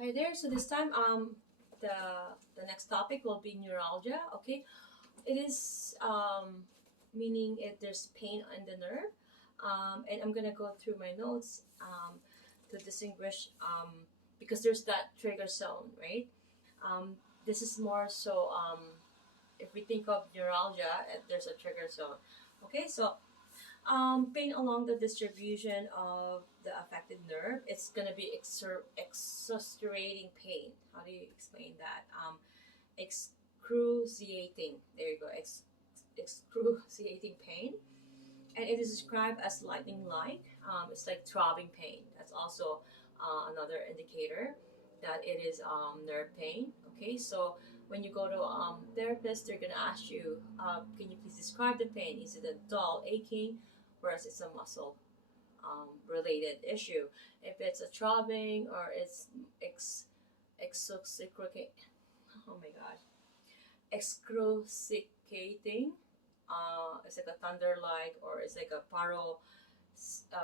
Hi there. So this time, the next topic will be neuralgia. Okay, it is meaning if there's pain on the nerve, and I'm gonna go through my notes to distinguish because there's that trigger zone, right? This is more so if we think of neuralgia, there's a trigger zone. Okay, so pain along the distribution of the affected nerve. It's gonna be exasperating pain. How do you explain that? Excruciating. There you go. Excruciating pain, and it is described as lightning-like. It's like throbbing pain. That's also another indicator that it is nerve pain. Okay, so when you go to therapist, they're gonna ask you, can you please describe the pain? Is it a dull aching, whereas it's a muscle related issue? If it's a throbbing or it's exocricating, oh my god, excruciating, it's like a thunder like, or it's like a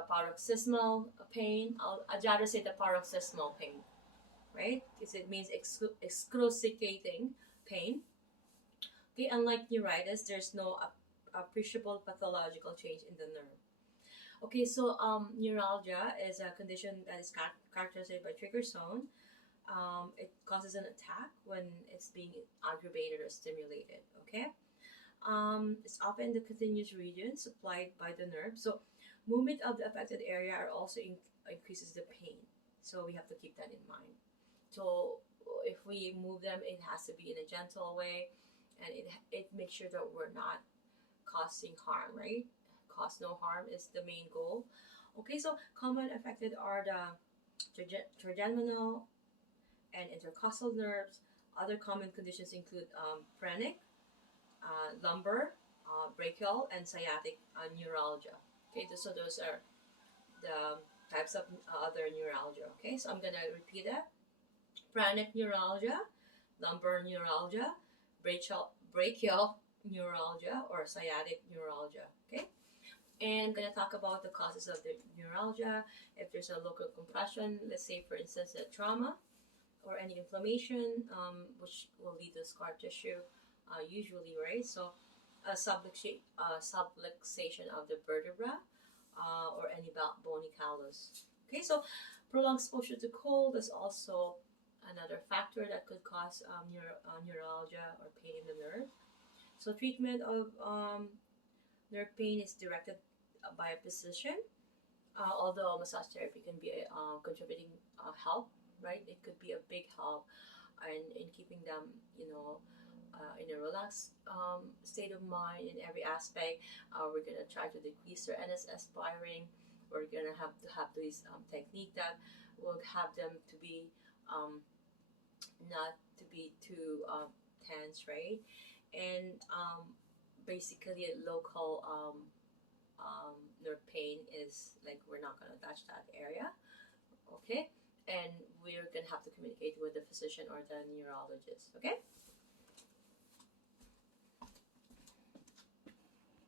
paroxysmal pain. I'd rather say the paroxysmal pain, right? Because it means excruciating pain. Okay, unlike neuritis, there's no appreciable pathological change in the nerve. Okay, so neuralgia is a condition that is characterized by trigger zone. It causes an attack when it's being aggravated or stimulated. Okay, it's often the continuous region supplied by the nerve. So, movement of the affected area are also increases the pain. So we have to keep that in mind. So if we move them, it has to be in a gentle way, and it makes sure that we're not causing harm, right? Cause no harm is the main goal. Okay, so common affected are the trigeminal and intercostal nerves. Other common conditions include phrenic, lumbar, brachial, and sciatic neuralgia. Okay, so those are the types of other neuralgia. Okay, so I'm gonna repeat that: phrenic neuralgia, lumbar neuralgia, brachial neuralgia, or sciatic neuralgia. Okay, and I'm gonna talk about the causes of the neuralgia. If there's a local compression, let's say for instance a trauma or any inflammation, which will lead to scar tissue, usually, right? So subluxation of the vertebra, or any bony callus. Okay, so prolonged exposure to cold is also another factor that could cause neuralgia or pain in the nerve. So treatment of nerve pain is directed by a physician, although massage therapy can be a contributing help, right? It could be a big help in keeping them, in a relaxed state of mind in every aspect. We're gonna try to decrease their NSS firing. We're gonna have to have this technique that will have them to be not to be too tense, right? And basically, local nerve pain is like we're not gonna touch that area, okay? And we're gonna have to communicate with the physician or the neurologist, okay?